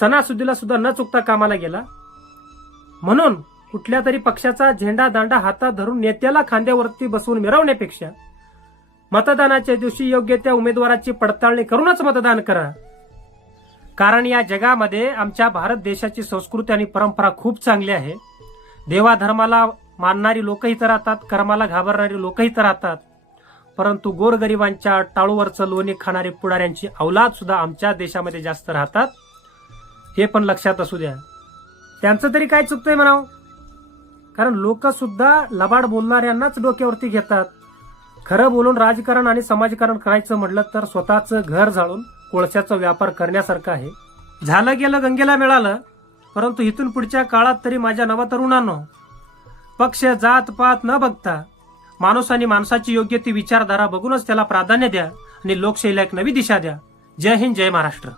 सणासुदीला सुद्धा न चुकता कामाला गेला. म्हणून कुठल्या तरी पक्षाचा झेंडा दांडा हातात धरून नेत्याला खांद्यावरती बसवून मिरवण्यापेक्षा मतदानाच्या दिवशी योग्य त्या उमेदवाराची पडताळणी करूनच मतदान करा. कारण या जगामध्ये आमच्या भारत देशाची संस्कृती आणि परंपरा खूप चांगली आहे. देवाधर्माला मानणारी लोकही तर राहतात, कर्माला घाबरणारी लोकही तर राहतात, परंतु गोरगरिबांच्या टाळूवरचं लोणी खाणारे पुढाऱ्यांची औलाद सुद्धा आमच्या देशामध्ये जास्त राहतात. हे पण लक्षात असू द्या. त्यांचं तरी काय चुकतंय म्हणावं, कारण लोक सुद्धा लबाड बोलणाऱ्यांनाच डोक्यावरती घेतात. खरं बोलून राजकारण आणि समाजकारण करायचं म्हटलं तर स्वतःचं घर जाळून कोळशाचा व्यापार करण्यासारखं आहे. झालं गेलं गंगेला मिळालं. परंतु इथून पुढच्या काळात तरी माझ्या नवतरुणांनो, पक्ष जात पात न बघता माणूस आणि माणसाची योग्य ती विचारधारा बघूनच त्याला प्राधान्य द्या आणि लोकशाहीला एक नवी दिशा द्या. जय हिंद, जय महाराष्ट्र.